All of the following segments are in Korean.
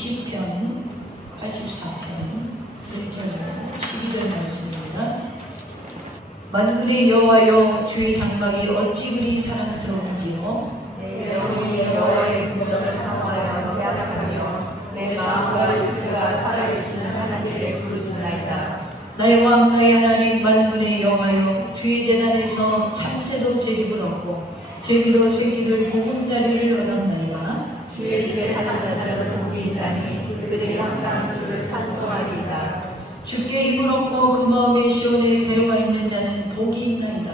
시편 84편 1절부터 12절 말씀입니다. 만군의 여호와여, 주의 장막이 어찌 그리 사랑스러운지요. 내 영혼이 여호와의 궁전을 사모하여 제약하며 내 마음과 육체가 살아계시는 하나님의 부르짖나이다. 나의 왕 나의 하나님 만군의 여호와여, 주의 제단에서 참새로 제립을 얻고 제비로 새끼를 보금자리를 얻었나이다. 주의 집에 사는 자들은 복이 있다니 그들이 항상 주를 찬송하리이다. 주께 힘을 얻고 그 마음의 시온에 데려가 있는 자는 복이 있나이다.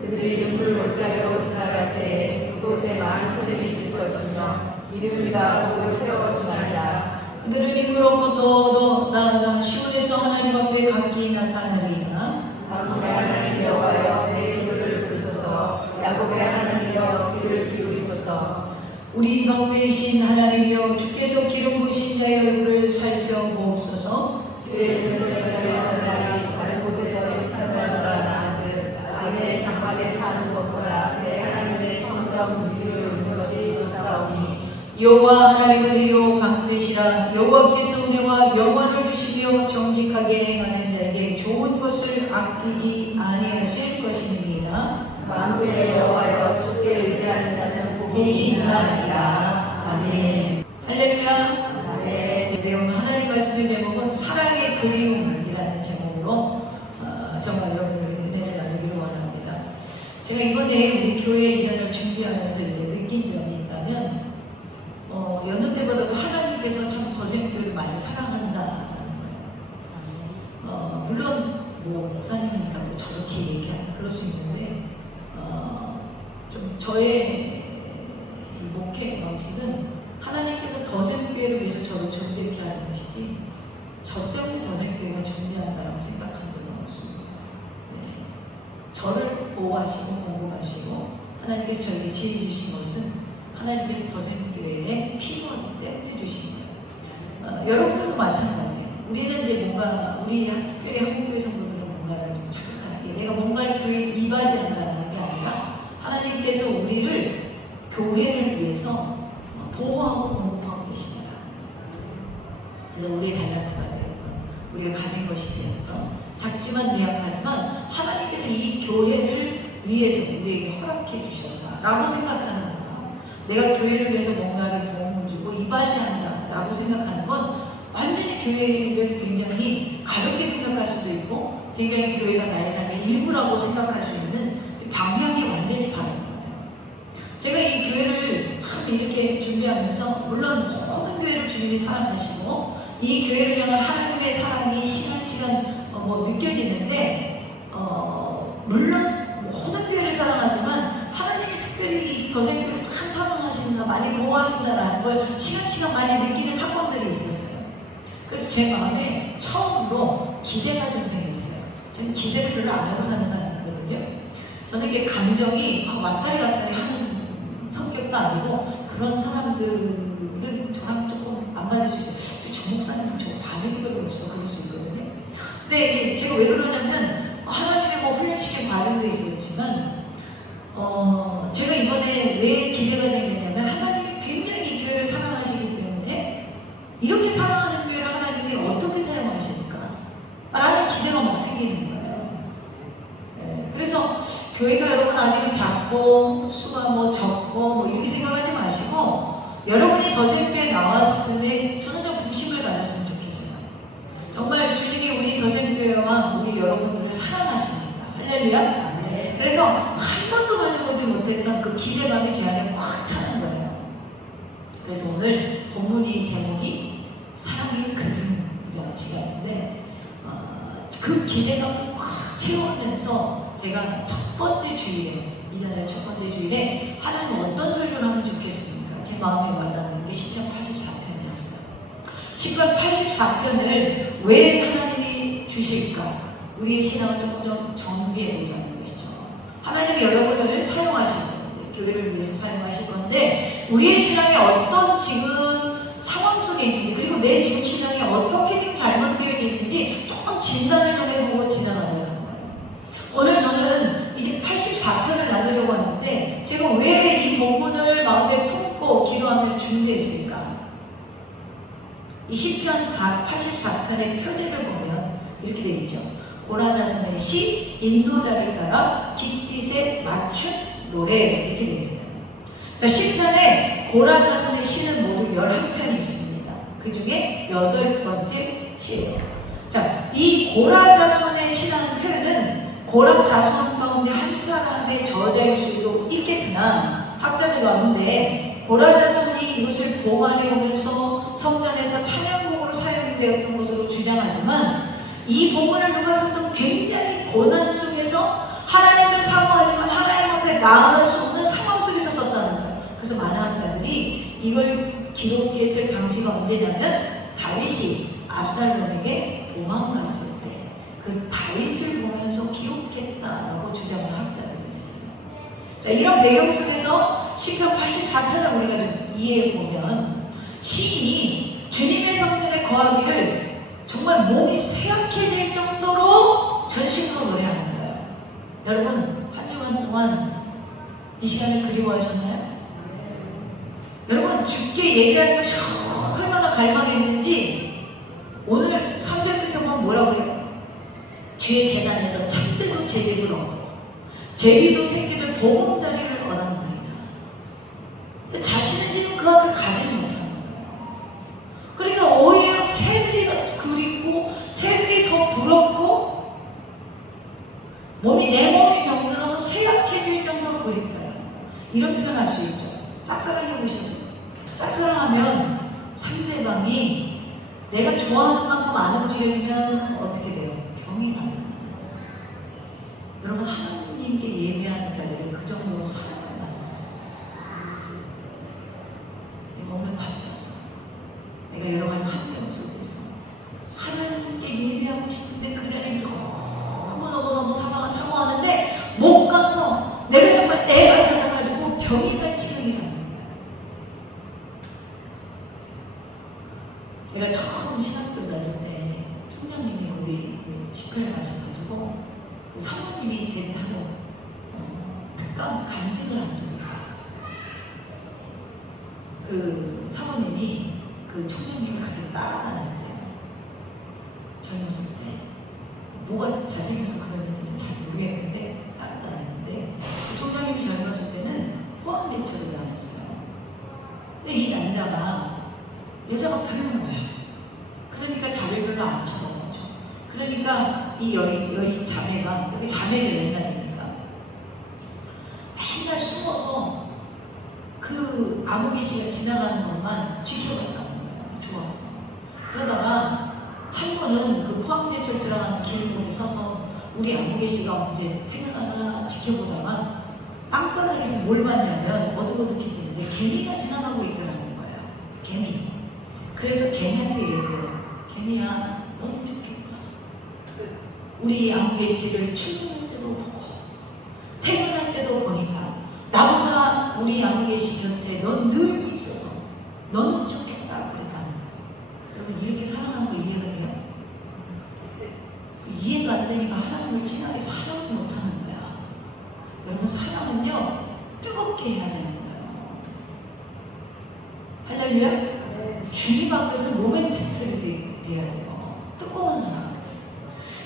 그들이 눈물 골짜기로 지나갈 때에 그곳에 많은 소생이 있을 것이며 이름이가 복을 채워주나이다. 그들은 힘을 얻고 더 나아가 시온에서 하나님 앞에 각기 나타나리이다. 만군의 하나님 여호와여, 내 기도를 들으소서. 야곱의 하나님여, 귀를 기울이소서. 우리 방패이신 하나님이여, 주께서 기름 부으신 자의 얼굴을 살펴보옵소서. 주의 눈을 열어야 날이 다른 곳에서 찾아나더라. 나한테 악인의 장막에 사는 것보다 내 하나님의 성전 위를 있는 것이 좋사오니. 여호와 하나님은 의요 방패시라. 여호와께서 은혜와 영원을 주시며 정직하게 행하는 자에게 좋은 것을 아끼지 아니하실 것입니다. 만군의 여호와여, 주께 의지하는 자는 복이 있나이다. 아멘. 할렐루야. 아멘. 내용 하나님 말씀의 제목은 사랑의 그리움이라는 제목으로 정말 여러분의 은혜를 나누기를 원합니다. 제가 이번에 우리 교회 이전을 준비하면서 이제 느낀 점이 있다면 여느 때보다도 하나님께서 참 더생교를 많이 사랑한다는 거예요. 물론 뭐 목사님이라도 저렇게 얘기하나 그럴 수 있는데 좀 저의 이 목회 방식은 하나님께서 더생교회를 위해서 저를 존재케 하는 것이지 저 때문에 더생교회가 존재한다라고 생각한 적은 없습니다. 네. 저를 보호하시고 공급하시고 하나님께서 저에게 지혜 주신 것은 하나님께서 더생교회에 필요하기 때문에 주신 거예요. 여러분들도 마찬가지예요. 우리는 이제 뭔가 우리 특별히 한국교회 성도들은 뭔가를 좀 착각하는 게 내가 뭔가를 교회에 이바지한다는 게 아니라 하나님께서 우리를 교회를 위해서 보호하고 공급하고 계시다라는 거예요. 그래서 우리의 달란트가 되었던 우리가 가진 것이 되었던 작지만 미약하지만 하나님께서 이 교회를 위해서 우리에게 허락해 주셨다라고 생각하는 거예요. 내가 교회를 위해서 뭔가를 도움을 주고 이바지한다라고 생각하는 건 완전히 교회를 굉장히 가볍게 생각할 수도 있고 굉장히 교회가 나의 삶의 일부라고 생각할 수 있는 방향이 완전히 다른 거예요. 제가 이 교회를 참 이렇게 준비하면서 물론 모든 교회를 주님이 사랑하시고 이 교회를 향한 하나님의 사랑이 시간 느껴지는데 물론 모든 교회를 사랑하지만 하나님이 특별히 더생교회를 참 사랑하신다, 많이 보호하신다라는 걸 시간 많이 느끼는 사건들이 있었어요. 그래서 제 마음에 처음으로 기대가 좀 생겼어요. 저는 기대를 별로 안 하고 사는 사람이거든요. 저는 이게 감정이 왔다리 갔다리 하는 성격도 아니고 그런 사람들은 저랑 조금 안 맞을 수 있어요. 저 목사님은 저 반응이 별로 없어 그럴 수 있거든요. 근데 제가 왜 그러냐면 하나님의 뭐 훈련시킨 과정도 있었지만 제가 이번에 왜 기대가 생겼냐면 하나님이 굉장히 이 교회를 사랑하시기 때문에 이렇게 사랑하는 교회를 하나님이 어떻게 사용하실까? 라는 기대가 막 생기는 거예요. 그래서 교회가 여러분 아직은 작고 수가 뭐 적고 뭐 이렇게 생각하지 마시고 여러분이 더생교회에 나왔으니 저는 좀 부심을 가졌으면 좋겠어요. 정말 주님이 우리 더생교회와 우리 여러분들을 사랑하십니다. 할렐루야. 그래서 한 번도 가져보지 못했던 그 기대감이 제 안에 꽉 차는 거예요. 그래서 오늘 본문이 제목이 사랑의 그리움이라는 시간인데 그 기대감을 꽉 채우면서 제가 첫 번째 주일에 이전에 첫 번째 주일에 하나님 어떤 설교를 하면 좋겠습니까? 제 마음에 와닿는 게 시편 84편이었어요. 시편 84편을 왜 하나님이 주실까? 우리의 신앙을 조금 정비해 보자는 것이죠. 하나님이 여러분을 사용하실 건데, 교회를 위해서 사용하실 건데 우리의 신앙이 어떤 지금 상황 속에 있는지 그리고 내 지금 신앙이 어떻게 지금 잘못되어 있는지 조금 진단을 좀 해보고 지나가려는 거예요. 오늘 저는 이제 84편을 나누려고 하는데 제가 왜 이 본문을 마음에 품고 기도하며 준비했을까? 이 시편 84편의 표제를 보면 이렇게 되어 있죠. 고라 자손의 시, 인도자를 따라 깃깃에 맞춘 노래 이렇게 되어 있어요. 자, 시편에 고라 자손의 시는 모두 11편이 있습니다. 그 중에 8번째 시예요. 자, 이 고라 자손의 시라는 표현은 고라 자손 가운데 한 사람의 저자일 수도 있겠으나 학자들 가운데 고라 자손이 이것을 보관해 오면서 성전에서 찬양곡으로 사용이 되었던 것으로 주장하지만 이 본문을 누가 써도 굉장히 고난 속에서 하나님을 사모하지만 하나님 앞에 나아갈 수 없는 상황 속에서 썼다는 거예요. 그래서 많은 학자들이 이걸 기록했을 당시가 언제냐면 다윗이 압살롬에게 도망갔을 때 그 다윗을 보면서 기록했다라고 주장하는 학자들이 있어요. 자, 이런 배경 속에서 시편 84편을 우리가 좀 이해해 보면 시인이 주님의 성전에 거하기를 정말 몸이 쇠약해질 정도로 전심으로 노래하는 거예요. 여러분, 한 주간 동안 이 시간을 그리워하셨나요? 여러분, 주께 예배하는 것이 얼마나 갈망했는지 오늘 3절 끝에 보면 뭐라고 그래요? 주의 재단에서 참새도 제집을 얻고 제비도 새끼들 보금자리를 얻었나이다. 자신은 지금 그 앞에 가지 못하는 거예요. 그러니까 오히려 새들이 더 그립고 새들이 더 부럽고 내 몸이 병들어서 쇠약해질 정도로 그립다라는 거예요. 이런 표현할 수 있죠. 짝사랑해 보셨어요? 짝사랑하면 상대방이 내가 좋아하는 만큼 안 움직여주면 어떻게 돼요? 병이 나잖아요. 여러분, 하나님께 예배하는 자리를 그 정도로 사랑을 만나요. 내가 오늘 바빠서 내가 여러 가지 환경 속에서 하나님께 예배하고 싶은데 그 자리를 너무너무 사모하는데 못 가서 내가 정말 애가 달아가지고 병이 날 지경이 가는 거예요. 제가 처음 신학교 다닐 때 총장님이 어디 집회를 가셔가지고 그 사모님이 대타로 특강 간증을 한 적이 있어요. 그 사모님이 그 총장님을 그렇게 따라다녔대요. 젊었을 때 뭐가 잘생겨서 그러는지는 잘 모르겠는데 따라다녔는데 그 총장님이 젊었을 때는 포항제철을 다녔어요. 근데 이 남자가 여자가 별로인 거야. 그러니까 자를 별로 안 쳐다보죠. 그러니까 이 여인 자매가, 여기 자매죠, 옛날이니까 맨날 숨어서 그 아무개 씨가 지나가는 것만 지켜봤다는 거예요. 좋아서. 그러다가 한 번은 그 포항제철 들어가는 길목에 서서 우리 아무개 씨가 언제 퇴근하나 지켜보다가 땅바닥에서 뭘 봤냐면 어둑어둑해지는데 개미가 지나가고 있더라는 거예요. 개미. 그래서 개미한테 얘기해요. 개미야, 너는 좋겠구나. 우리 아무개 씨를 출근할 때도 보고 퇴근할 때도 보니까 나보다 우리 아무개 씨 곁에 넌 늘 있어서 너는 좋겠다 그랬다는 거예요. 여러분, 이렇게 사랑하는 거 이해가 돼요? 이해가 안 되니까 하나님을 진하게 사랑을 못하는 거야. 여러분, 사랑은요 뜨겁게 해야 되는 거예요. 할렐루야? 주님 앞에서 로맨티스트가 돼야 돼요. 뜨거운 사랑.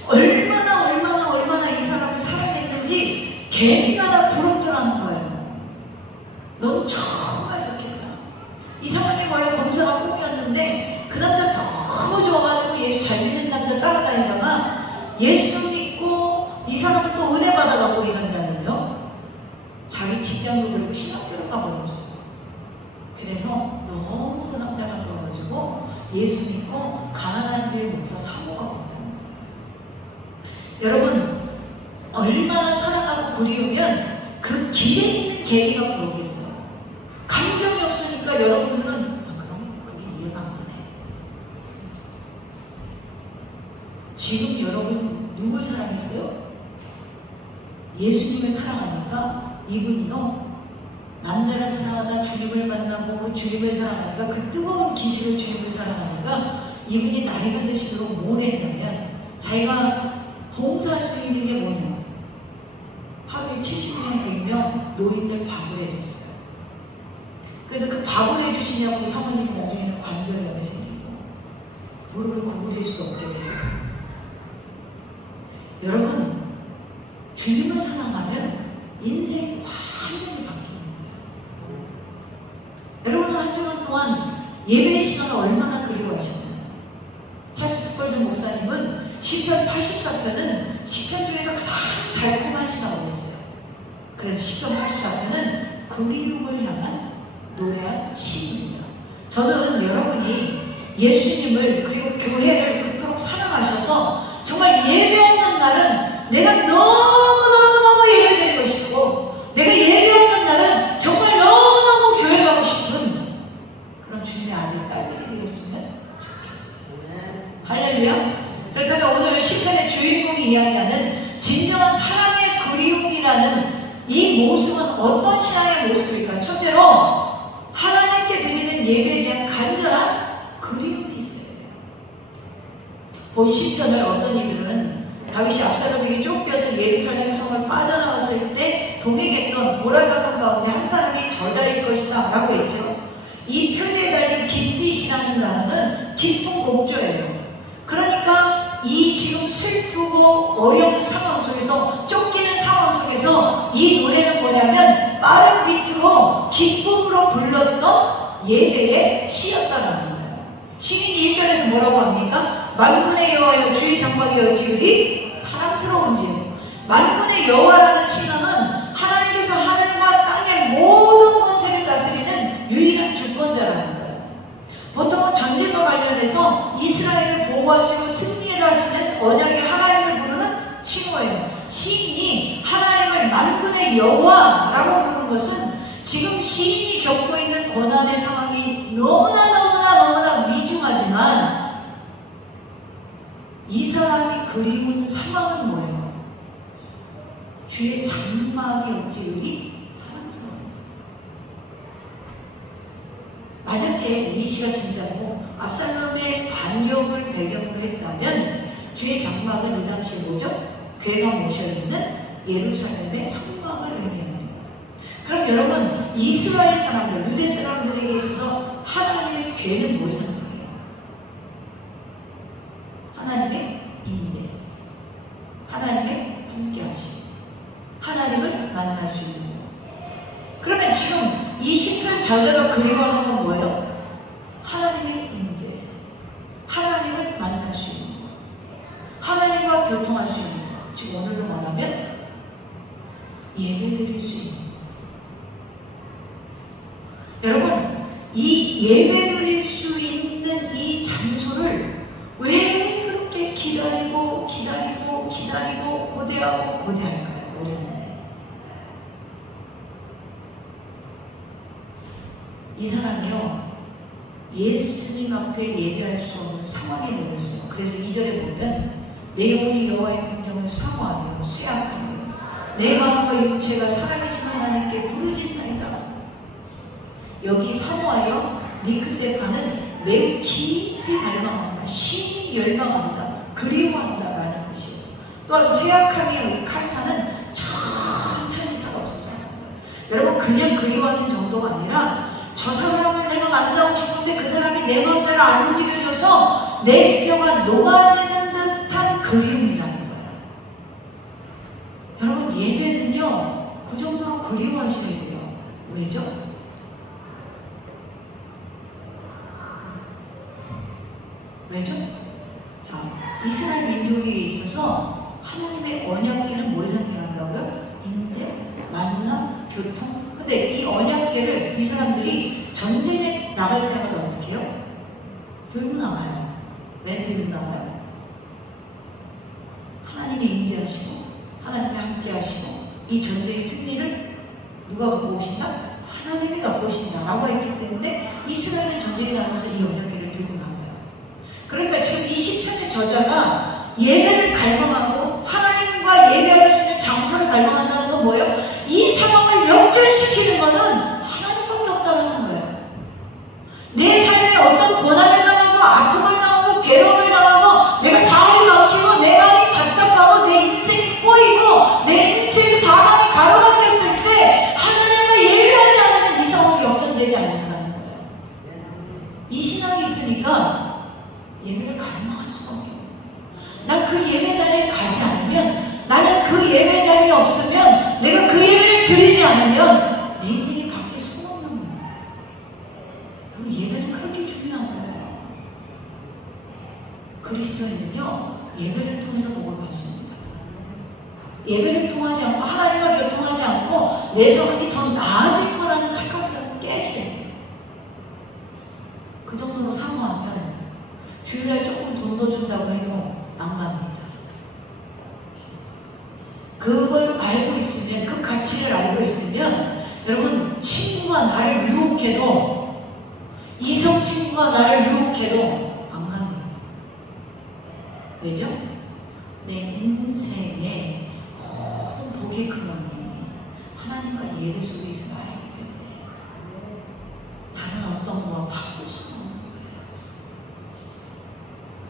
얼마나 이 사람을 사랑했는지 개미가 나 부럽더라는 거예요. 넌 정말 좋겠다. 이 사람이 원래 검사가 꿈이었는데 그 남자 너무 좋아가지고 예수 잘 믿는 남자 따라다니다가 예수 믿고 이 사람은 또 은혜 받아가고 이 남자는요 자기 직장도 그리고 신학교로 가버렸어요. 그래서 너무 그 남자가 좋아가지고 예수 믿고 가난한 교회 목사 사모가 된다는 거예요. 여러분, 얼마나 사랑하고 그리우면 그 길에 있는 개미가 부럽겠어요. 감정이 없으니까 여러분들은 그럼 그게 이해가 안 가네. 지금 여러분 누굴 사랑했어요? 예수님을 사랑하니까 이분이요 남자를 사랑하다 주님을 만나고 그 주님을 사랑하니까 그 뜨거운 기질로 주님을 사랑하니까 이분이 나이가 드시도록 뭘 했냐면 자기가 봉사할 수 있는 게 뭐냐, 하루에 70명 100명 노인들 밥을 해줬어요. 그래서 그 밥을 해주시냐고 사모님이 나중에는 관절염이 생기고 무릎을 구부릴 수 없게 돼요. 여러분, 주님을 사랑하면 인생이 완전히 바뀌는 거예요. 여러분은 한 주간 동안 예배 시간을 얼마나 그리워하셨나요? 찰스 스펄전 목사님은 시편 84편은 시편 중에서 가장 달콤한 시라고 했어요. 그래서 시편 84편은 그리움을 향한 노래한 시입니다. 저는 여러분이 예수님을 그리고 교회를 그토록 사랑하셔서 정말 예배 없는 날은 내가 너무너무너무 예배드리고 싶고, 내가 예배 없는 날은 정말 너무너무 교회 가고 싶은 그런 주님의 아들, 딸들이 되었으면 좋겠어요. 할렐루야. 그렇다면 오늘 시편의 주인공이 이야기하는 진정한 사랑의 그리움이라는 이 모습은 어떤 신앙의 모습일까? 첫째로 하나님께 드리는 예배에 대한 간절한 그리움이 있어야 돼요. 본 시편을 어떤 이들은 다윗이 압살롬에게 쫓겨서 예루살렘 성을 빠져나왔을 때 동행했던 고라가성 가운데 한 사람이 저자일 것이다 라고 했죠. 이 표지에 달린 깃딧이라는 단어는 기쁜 곡조예요. 그러니까 이 지금 슬프고 어려운 상황 속에서, 쫓기는 상황 속에서 이 노래는 뭐냐면 빠른 비트로 기쁨으로 불렀던 예배의 시였다라는 거예요. 시인이 1절에서 뭐라고 합니까? 만군의 여호와여 주의 장막이 어찌그리 사랑스러운지. 만군의 여호와라는 칭함은 하나님께서 하늘과 땅의 모든 권세를 다스리는 유일한 주권자라는 거예요. 보통은 전쟁과 관련해서 이스라엘을 보호하시고 승리를 하시는 언약의 하나님을 부르는 칭호예요. 시인이 하나님을 만군의 여호와라고 부르는 것은 지금 시인이 겪고 있는 고난의 상황이 너무나 위중하지만 이 사람이 그리운 상황은 뭐예요? 주의 장막이 어찌그리 사랑스러운지. 만약에 이 시가 진짜고 압살롬의 반역을 배경으로 했다면 주의 장막은 이 당시 뭐죠? 괴가 모셔있는 예루살렘의 성막을 의미합니다. 그럼 여러분, 이스라엘 사람들, 유대 사람들에게 있어서 하나님의 괴는 뭘 상징해요? 하나님의 임재, 하나님의 함께하심, 하나님을 만날 수 있는 것. 그러면 지금 이 시편 저자가 그리워하는 건 뭐예요? 하나님의 임재, 하나님을 만날 수 있는 것, 하나님과 교통할 수 있는 것. 지금 오늘로 말하면 예배드릴 수 있는 것. 여러분, 이 예배드릴 수 있는 이 장소를 왜 그렇게 기다리고 고대할까요? 어려운데. 이 사람이요, 예수님 앞에 예배할 수 없는 상황에 놓였어요. 그래서 2절에 보면 내 영혼이 여호와의 공정을 사모하며 쇠약하며 내 마음과 육체가 살아계신 하나님께 부르짖나이다. 여기 사모하여 니크세파는 매우 깊이 갈망한다, 심히 열망한다, 그리워한다라는 뜻이에요. 또한 쇠약함이 칼타는 천천히 살아 없어져요. 여러분, 그냥 그리워하는 정도가 아니라 저 사람을 내가 만나고 싶은데 그 사람이 내 마음대로 안 움직여져서 내 뼈가 녹아지는 듯한 그리움이라는 거예요. 여러분, 예배는요 그 정도로 그리워하셔야 돼요. 왜죠? 왜죠? 자, 이스라엘 민족에게 있어서 하나님의 언약궤는 뭘 상징한다고요? 인재, 만남, 교통. 근데 이 언약궤를 이 사람들이 전쟁에 나갈 때마다 어떻게 해요? 들고 나가요. 왜 들고 나가요? 하나님이 임재하시고 하나님이 함께하시고 이 전쟁의 승리를 누가 갖고 오신다? 하나님이 갖고 오신다 라고 했기 때문에 이스라엘 전쟁에 나가면서 이 언약궤를 들고 나가요. 그러니까 지금 이 시편의 저자가 예배를 갈망하고 하나님과 예배할 수 있는 장소를 갈망한다는 건 뭐예요? 이 상황을 역전시키는 것은 하나님밖에 없다는 거예요. 내 삶에 어떤 고난을 당하고 아픔을 당하고 괴로움을 당하고 내가 삶이 막히고 내 마음이 답답하고 내 인생이 꼬이고 내 인생의 사망이 가로막혔을 때 하나님과 예배하지 않으면 이 상황이 역전되지 않는다는 거예요. 이 신앙이 있으니까 예배를 갈망할 수가 없어요. 난 그 예배 자리에 가지 않으면, 나는 그 예배 자리에 없으면, 내가 그 예배를 드리지 않으면 내 인생이 바뀔 수가 없는 거예요. 그럼 예배는 그렇게 중요한 거예요. 그리스도인은요, 예배를 통해서 복을 받습니다. 예배를 통하지 않고, 하나님과 교통하지 않고 내 삶이 더 나아질 거라는 착각에서 깨져야 돼요. 그 정도로 사모하면 주일날 조금 돈 더 준다고 해도 안 갑니다. 그걸 알고 있으면, 그 가치를 알고 있으면, 여러분, 친구가 나를 유혹해도, 이성 친구가 나를 유혹해도 안 갑니다. 왜죠? 내 인생의 모든 복의 근원이 하나님과 예배 속에 있어 나이기 때문에 다른 어떤 거와 바꿀 수가 없는 거예요.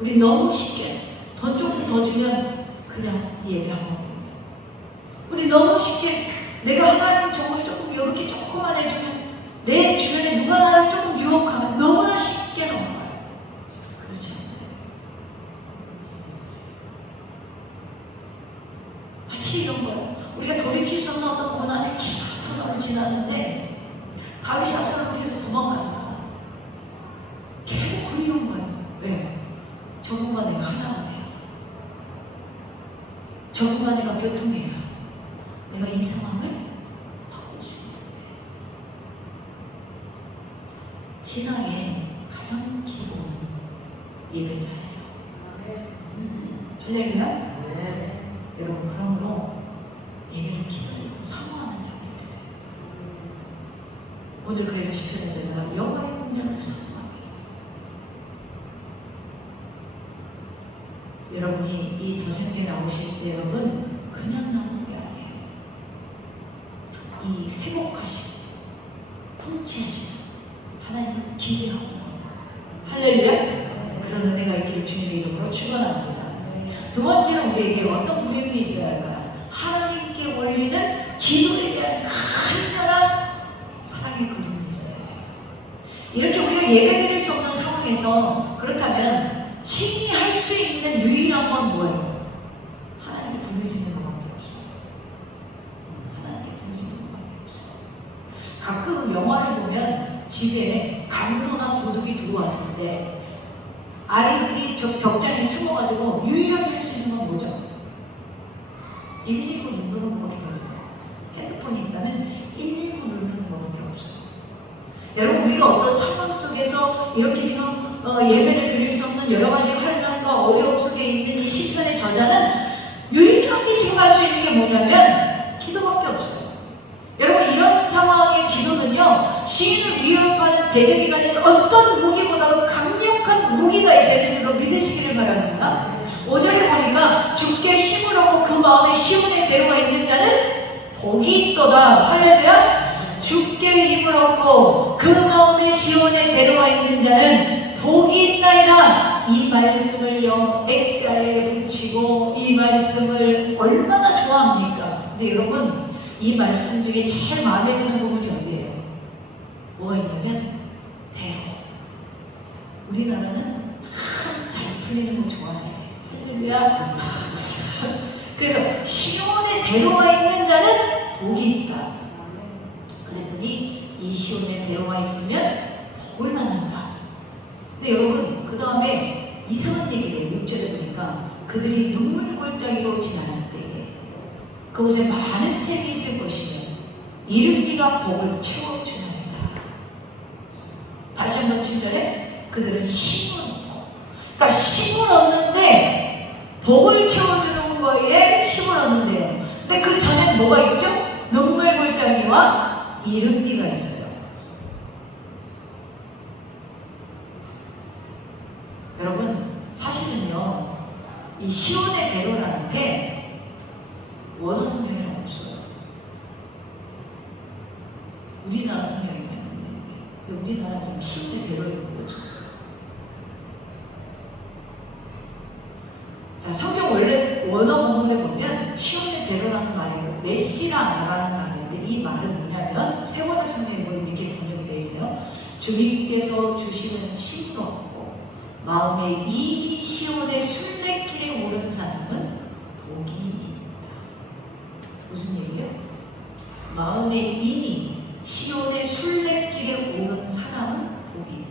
우리 너무 쉽게 돈 조금 더 주면 그냥 예배 한 번 드려요. 우리 너무 쉽게 내가 하나님 정말 조금 이렇게 조금만 해주면, 내 주변에 누가 나를 조금 유혹하면 너무나 쉽게 넘어가요. 그렇지 않아요? 마치 이런 거예요. 우리가 돌이킬 수 없는 어떤 고난의 긴 터널을 지났는데 다윗이 압살롬을 위해서 도망가다가 계속 그리운 거예요. 왜? 저분과 내가 하나가 돼요. 저분과 내가 교통해야 내가 이 상황을 바꿀 수 있는 거예요. 신앙의 가장 기본은 예배잖아요. 할렐루야. 여러분, 그러므로 예배를 기다리고 사모하는 자가 되세요. 오늘 그래서 시편에 저자가 여호와의 공전을 사모하게. 여러분이 이 더생에 나오실 때 여러분 그냥 나오는 게 아니에요. 이 회복하신, 통치하신 하나님을 기대하고 나옵니다. 할렐루야. 그런 은혜가 있기를 주님의 이름으로 축원합니다. 두 번째는 우리에게 어떤 부름이 있어야 할까요? 하나님께 올리는 기도에 대한 간절한 사랑의 그림이 있어야 돼요. 이렇게 우리가 예배드릴 수 없는 상황에서, 그렇다면 신이 할 수 있는 유일한 건 뭐예요? 하나님께 부르짖는 것밖에 없어요. 하나님께 부르짖는 것밖에 없어요. 가끔 영화를 보면 집에 강도나 도둑이 들어왔을 때 아이들이 저 벽장에 숨어가지고 유일하게 할 수 있는 건 뭐죠? 119 누르는 것밖에 없어요. 핸드폰이 있다면 119 누르는 것밖에 없어요. 여러분, 우리가 어떤 상황 속에서 이렇게 지금 예배를 드릴 수 없는 여러 가지 환난과 어려움 속에 있는 이 시편의 저자는 유일하게 지금 할 수 있는 게 뭐냐면 기도밖에 없어요. 여러분, 이런 상황의 기도는요, 시인을 위협하는 대적이 가진 어떤 무기보다도 강력한 무기가 되는 줄로 믿으시기를 바랍니다. 5절에 보니까 주께 힘을 얻고 그 마음에 시온에 데려가 있는 자는 복이 있도다. 할렐루야. 주께 힘을 얻고 그 마음에 시온에 데려가 있는 자는 복이 있나이다. 이 말씀을요, 액자에 붙이고 이 말씀을 얼마나 좋아합니까? 근데 여러분, 이 말씀 중에 제일 마음에 드는 부분이 어디예요? 뭐가 있냐면 대로. 우리나라는 참 잘 풀리는 거 좋아해요. 할렐루야. 그래서 시온에 대로가 있는 자는 복이 있다. 그랬더니 이 시온에 대로가 있으면 복을 받는다. 근데 여러분, 그 다음에 이상한 얘기를 해요. 6절에 보니까 그들이 눈물골짜기로 지나갈 때에 그곳에 많은 샘이 있을 것이며 이름비가 복을 채워주나이다. 다시 한번 7절에 그들은 힘을 얻고, 그러니까 힘을 얻는데 복을 채워주는 거에 힘을 얻는데요. 근데 그 전에 뭐가 있죠? 눈물골짜기와 이름비가 있어요. 여러분, 사실은요, 이 시온의 대로라는 게 원어 성경에는 없어요. 우리나라 성경에만 있는데, 근데 우리나라 지금 시온의 대로에 꽂혔어요. 자, 성경 원래 원어 본문에 보면 시온의 대로라는 말이 메시라라는 단어인데, 이 말은 뭐냐면 세번역 성경에 보면 이렇게 번역이 되어 있어요. 주님께서 주시는 힘을 얻고 마음에 이미 시온의 순례길에 오른 사람은 복이 있다. 무슨 얘기예요? 마음에 이미 시온의 순례길에 오른 사람은 복이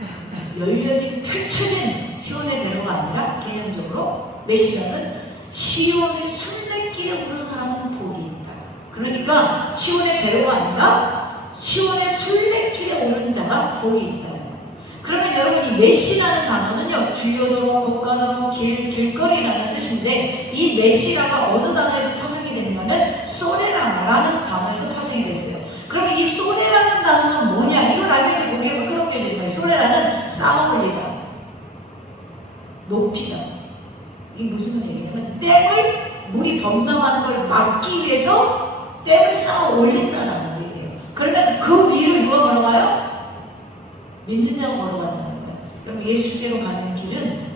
있다. 열려진 펼쳐진 시온의 대로가 아니라 개념적으로 메시아는 시온의 순례길에 오른 사람은 복이 있다. 그러니까 시온의 대로가 아니라 시온의 순례길에 오른 자가 복이 있다. 그러면 여러분이 메시라는 단어는요, 주요도로, 곳간으로, 길거리라는 뜻인데, 이 메시라가 어느 단어에서 파생이 됐냐면 소레라라는 단어에서 파생이 됐어요. 그러면 이 소레라는 단어는 뭐냐? 이걸 알면 이제 고개가 끄덕여지는 거예요. 소레라는 쌓아올리다, 높이다. 이게 무슨 얘기냐면 댐을, 물이 범람하는 걸 막기 위해서 댐을 쌓아 올린다는 얘기예요. 그러면 그 위를 누가 걸어가요? 믿는 자가 걸어간다는 거예요. 그럼 예수께로 가는 길은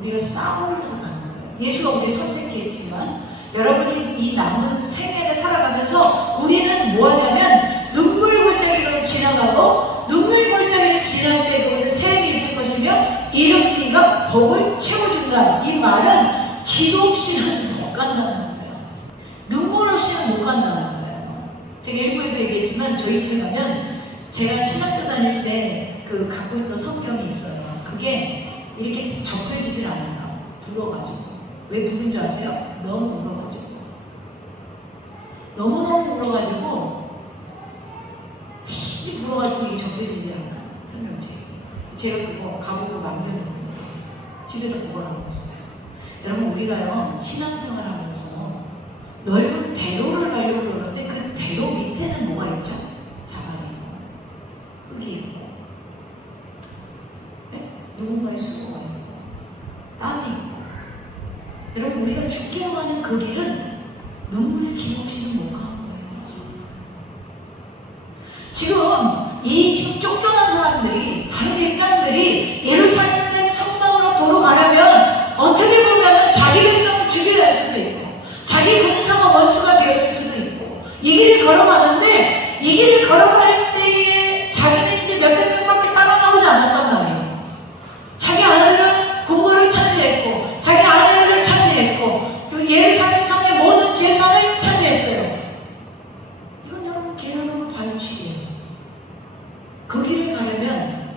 우리가 쌓아올려서 가는 거예요. 예수가 우리 선택했지만 여러분이 이 남은 생애를 살아가면서 우리는 뭐하냐면 눈물 골짜기로 지나가고 눈물 골짜기를 지날 때 그곳에 샘이 있을 것이며 이런 네가 복을 채워준다. 이 말은 기도 없이는 못 간다는 거예요. 눈물 없이는 못 간다는 거예요. 제가 일부에도 얘기했지만 저희 집에 가면 제가 신학교 다닐 때 그 갖고 있던 성경이 있어요. 그게 이렇게 접혀지질 않아요. 불어가지고. 왜 부른 줄 아세요? 너무 울어가지고. 너무너무 울어가지고 TV 불어가지고 이게 접혀지질 않아요. 성경책. 제가 그거 가보고 만드는 거예요. 집에서 그걸 하고 있어요. 여러분 우리가요 신앙생활 하면서 넓은 대로를 가려고 그러는데 그 대로 밑에는 뭐가 있죠? 자갈이 있고 흙이 있고 누군가의 수고가 있고 땀이 있고. 여러분 우리가 죽게 가는 그 길은 눈물의 길 없이는 못 가는 거예요. 지금 쫓겨난 사람들이, 다른 인간들이 예루살렘 성막으로 돌아가려면 어떻게 보면 자기 백성을 죽여야 할 수도 있고 자기 공사가 원수가 되었을 수도 있고 이 길을 걸어가는데 이 길을 걸어갈 때에 자기는 이제 몇백 명밖에 따라나오지 않았단 말이에요. 자기 아들은 궁궐을 차지했고 자기 아내를 차지했고 또 예루살렘 성의 모든 재산을 차지했어요. 이건 여러분 개념으로 발치기예요. 그 길을 가려면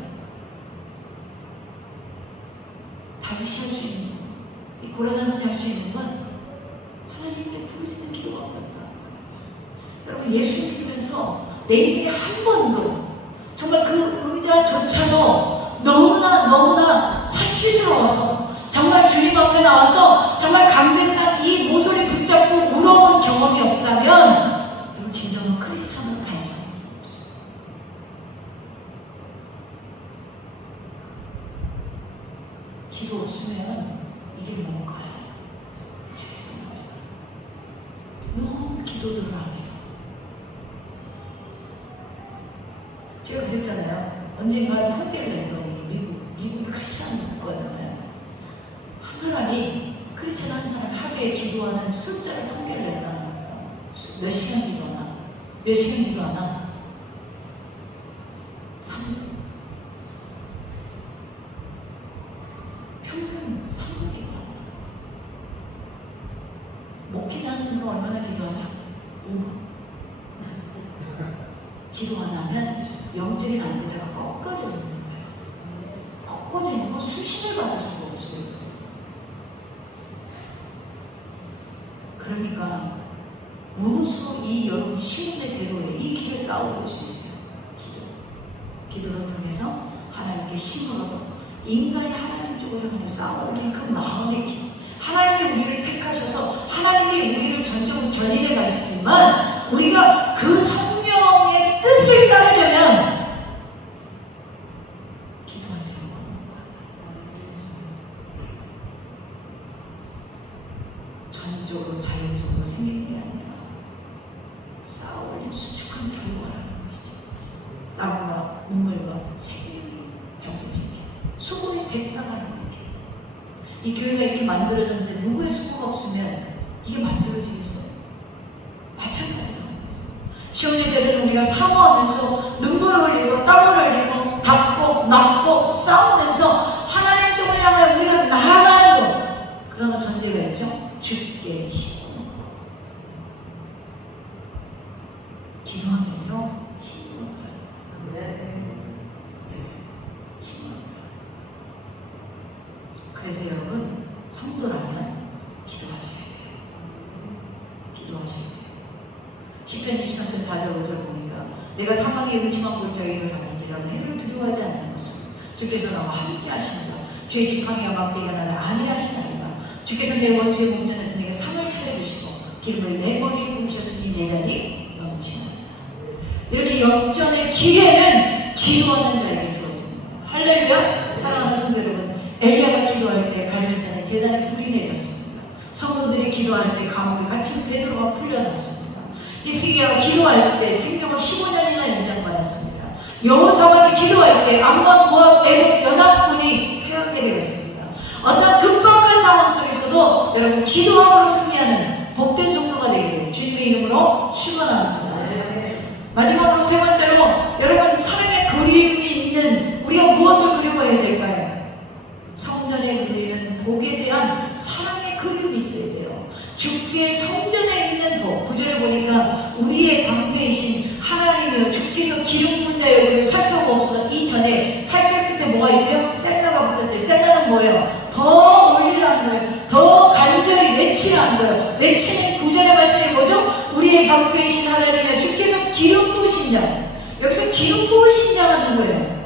다시 할 수 있는 이 고라사성이 할 수 있는 건 하나님께 부르짖는 기도밖에 없다. 여러분 예수 믿으면서 내 인생에 한 번도 정말 그 의자조차도 너무나 사치스러워서 정말 주님 앞에 나와서 정말 감격한 이 모서리 붙잡고 울어본 경험이 없다면 여러분 진정한 크리스찬은 발전 없어요. 기도 없으면 이게 못 가요. 죄송하지. 너무 기도들을 안 해요. 제가 그랬잖아요. 언젠가 통계를 냈더니 미국이 크리스찬 거잖아요. 한 사람이 크리스찬 한 사람 하루에 기도하는 숫자를 통계를 냈다는 거예요. 몇 시간 기도하나? 몇 시간 기도하나? 3분. 평균 3분 기도한다. 목회자는 얼마나 기도하냐? 5분. 기도 안 하면 영적인 안개가 꺾어져 있는 거예요. 꺾어져 있는 건 수신을 받을 수가 없어요. 그러니까 무엇으로 이 여러분 시온의 대로에 이 길을 쌓아올 수 있어요? 기도를 통해서 하나님께 심으로 인간이 하나님 쪽으로 향해 쌓아올린 그 마음의 길. 하나님이 우리를 택하셔서 하나님이 우리를 전인해 가시지만 우리가 그 성령의 뜻을 따르려면 기도하지 않는 겁니다. 전적으로 자연적으로 생기는 게 아니라 쌓아올린 수축한 결과라는 것이죠. 땀과 눈물과 생명이 병겨진 게 수고의 대가가 있는 게. 이 교회가 이렇게 만들어졌는데 누구의 수고가 없으면 이게 만들어지겠어요? 마찬가지로 하는 거죠. 시온의 대로는 우리가 사모하면서 눈물을 흘리고 땀을 흘리고 닦고 낫고 싸우면서 하나님 주께 힘을 기도하면요 힘을 얻어요. 힘을 얻어요. 그래서 여러분 성도라면 기도하셔야 돼요. 기도하셔야 돼요. 시편 23편 4절 5절 보니까 내가 사망의 음침한 골짜기를 다닐지라도 해를 두려워하지 않는 것은 주께서 나와 함께 하십니다. 주의 지팡이와 막대기가 나를 안위하시나이다. 주께서 내 원수의 공전에서 내게 상을 차려주시고 기름을 내 머리에 부으셨으니 내 자리 넘치나이다. 이렇게 역전의 기회는 지루하는 자에게 주어집니다. 할렐루야. 사랑하는 성도 여러분, 엘리야가 기도할 때 갈멜산에 제단에 불이 내렸습니다. 성도들이 기도할 때 감옥에 갇힌 베드로가 풀려났습니다. 히스기야가 기도할 때 생명을 15년이나 연장받았습니다. 여호사밧이 기도할 때 암몬 모압 애굽 연합군이 패하게 되었습니다. 어떤 급박한 상황 속에서도 여러분 기도함으로 승리하는 복된 성도가 되기를 주님의 이름으로 축원합니다. 마지막으로 세 번째로 여러분 사랑의 그리움이 있는 우리가 무엇을 그리워해야 될까요? 성전에 누리는 복에 대한 사랑의 그리움이 있어야 돼요. 주께 성전에 있는 복, 9절에 보니까 우리의 방패이신 하나님이여 주께서 기름 부은 자 여기를 살펴보옵소서. 이전에 8절 끝에 뭐가 있어요? 셀라가 붙었어요. 셀라는 뭐예요? 더 올리라는 거예요. 더 간절히 외치라는 거예요. 외치는 9절의 말씀이 뭐죠? 우리의 방패이신 하나님이여 주께서 기름 부으신 자. 여기서 기름 부으신 자가 누구예요?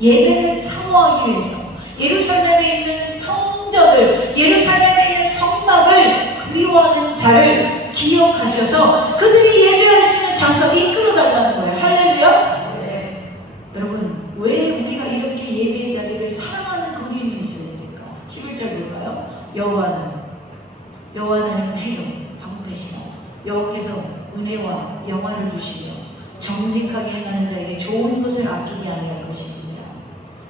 예배를 사모하기 위해서 예루살렘에 있는 성전을, 예루살렘에 있는 성막을 그리워하는 자를 기억하셔서 그들이 예배할 수 있는 장소로 이끌어달라는 거예요. 할렐루야. 네. 여러분 왜 우리가 이렇게 예배의 자리를 사랑하는 그림이 있어야 될까? 11절 볼까요? 여호와는 해요 방패시라. 여호와께서 은혜와 영화를 주시며 정직하게 행하는 자에게 좋은 것을 아끼지 아니할 것입니다.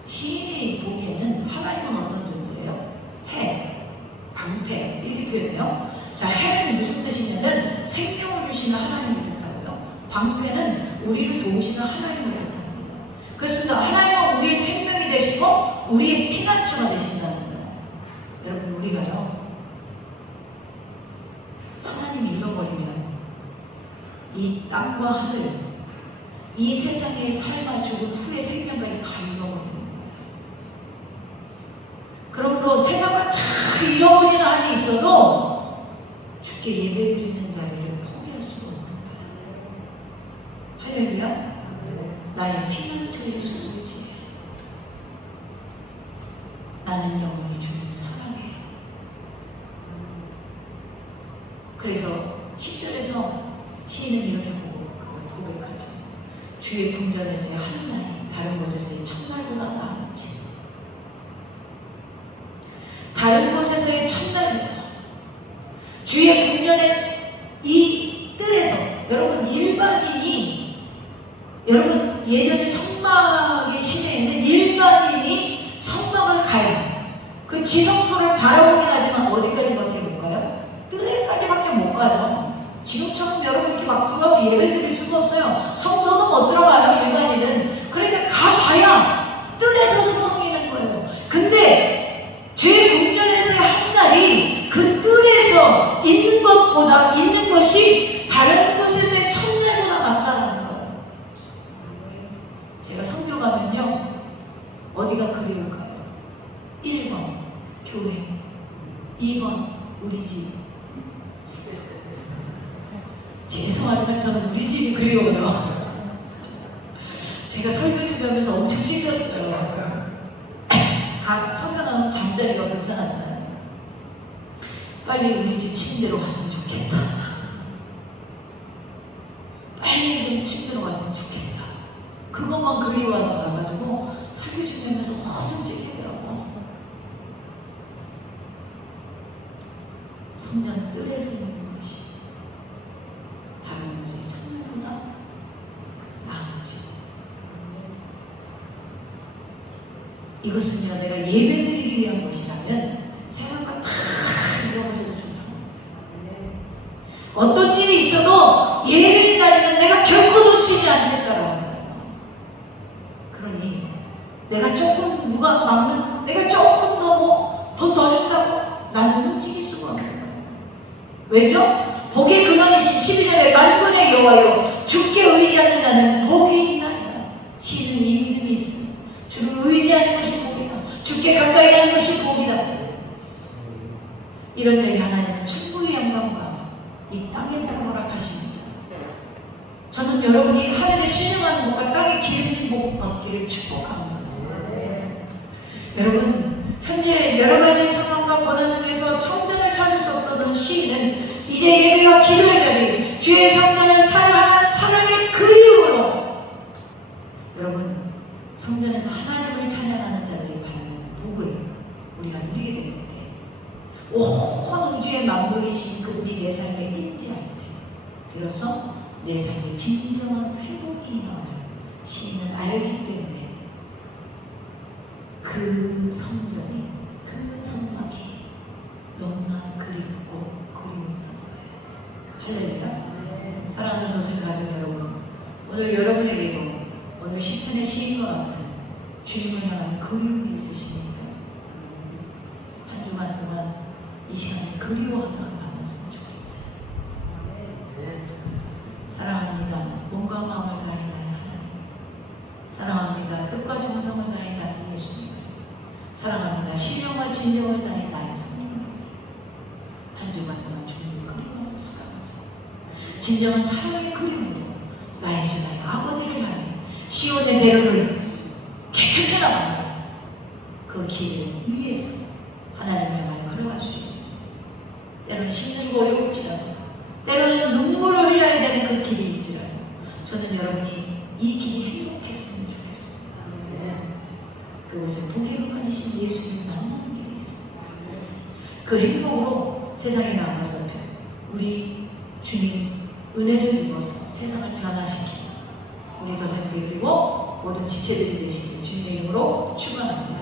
시인이 보기에는 하나님은 어떤 존재예요? 해, 방패 이렇게 표현해요. 자, 해는 무슨 뜻이냐면 생명을 주시는 하나님을 뜻하고요. 방패는 우리를 도우시는 하나님을 뜻합니다. 그렇습니다. 하나님은 우리의 생명이 되시고 우리의 피난처가 되신다는 거예요. 여러분 우리가요 하나님이 잃어버리면 이 땅과 하늘, 이 세상의 삶과 죽음 후의 생명까지 다 잃어버리는 거예요. 그러므로 세상을 다 잃어버리는 한이 있어도 주께 예배드리는 자리를 포기할 수가 없는 거예요. 할렐루야. 나의 피난처의 소리지. 나는 영원히 주님 사랑해. 그래서 10절에서 시인은 이렇게 고백하죠. 주의 궁전에서의 한 날이 다른 곳에서의 첫날보다 나은지. 다른 곳에서의 첫날보다 주의 궁전의 이 뜰에서 여러분 일반인이 여러분 예전에 성막의 시내에 있는 일반인이 성막을 가요. 그 지성소를 바라보긴 하지만 어디까지밖에 못 가요? 뜰에까지밖에 못 가요. 지금처럼 여러분 이렇게 막 들어가서 예배 드릴 수가 없어요. 성소도 못 들어가요, 일반인은. 그러니까 가봐야 뜰에서 소성이는 거예요. 근데 죄 궁전에서의 한 날이 그 뜰에서 있는 것보다 있는 것이 다른 곳에서의 첫날보다 낫다는 거예요. 제가 성교 가면요 어디가 그리울까요? 1번 교회, 2번 우리 집. 죄송하지만 저는 우리 집이 그리워요. 제가 설교 준비하면서 엄청 신겼어요. 각 성경하면 잠자리가 불편하잖아요. 빨리 우리 집 침대로 갔으면 좋겠다. 빨리 좀 침대로 갔으면 좋겠다. 그것만 그리워하다가 가지고 설교 준비하면서 엄청 찔리더라고. 성전 뜰에서 있는 것이 다른 곳의 첫날보다 나은지. 이것은요 내가 예배드리기 위한 것이라면 세상과 다 잃어버려도 좋다. 어떤 일이 있어도 예배의 날에는 내가 결코 놓치지 않겠다라는 거예요. 그러니 내가 조금 누가 막는, 내가 조금 더 뭐 돈 더 준다고 나는 움직일 수가 없는 거예요. 왜죠? 복의 근원이신 12절에 만군의 여호와여 주께 의지하는 자는 복이 있나이다. 시인은 이 믿음이 있습니다. 주를 의지하는 것이 복이다. 주께 가까이 가는 것이 복이다. 이럴 때 하나님은 천국의 영광과 이 땅의 복을 허락하십니다. 저는 여러분이 하늘에 신령한 복과 땅에 기름진 복 받기를 축복합니다. 여러분, 현재 여러 가지 상황과 고난 중에서 청전을 찾을 수 없던 시인은 이제 예배와 기도의 자리, 주의 성전을 사랑의 그리움으로 여러분, 성전에서 하나님을 찬양하는 자들이 받는 복을 우리가 누리게 되는데 온 우주의 만물이신 그분이 내 삶에 임재할 때 비로소 내 삶에 진정한 회복이 임함을 시인은 알기 때문에 그 성전이, 그 성막이 너무나 그립고 그리웠던 거예요. 할렐루야. 사랑하는 도생 가족 여러분, 오늘 여러분에게도 오늘 시편의 시인과 같은 주님을 향한 그리움이 있으십니까? 한 주간 동안 이 시간에 그리워하다가 만났으면 좋겠어요. 사랑합니다. 몸과 마음을 다해 나의 하나님. 사랑합니다. 뜻과 정성을 다해 나의 예수님. 사랑합니다. 신령과 진정을 다해 나의 성령. 한 주간 동안 주님을 그리워하고 살아가세요. 진정한 사랑의 그림으로 나의 주 나의 아버지를 향해 시온의 대로를 개척해 나가는 그 길 위에서 하나님을 향하여 걸어갈 수 있는, 때로는 힘들고 어려울지라도 때로는 눈물을 흘려야 되는 그 길일지라도 저는 여러분이 이 길이 행복했으면 좋겠습니다. 그곳에 복의 근원이신 예수님 만나는 길이 있습니다. 그 행복으로 세상에 나가서 우리 주님 은혜를 입어서 세상을 변화시키는 우리 도생들 그리고 모든 지체들이 되시길 주님의 이름으로 축원합니다.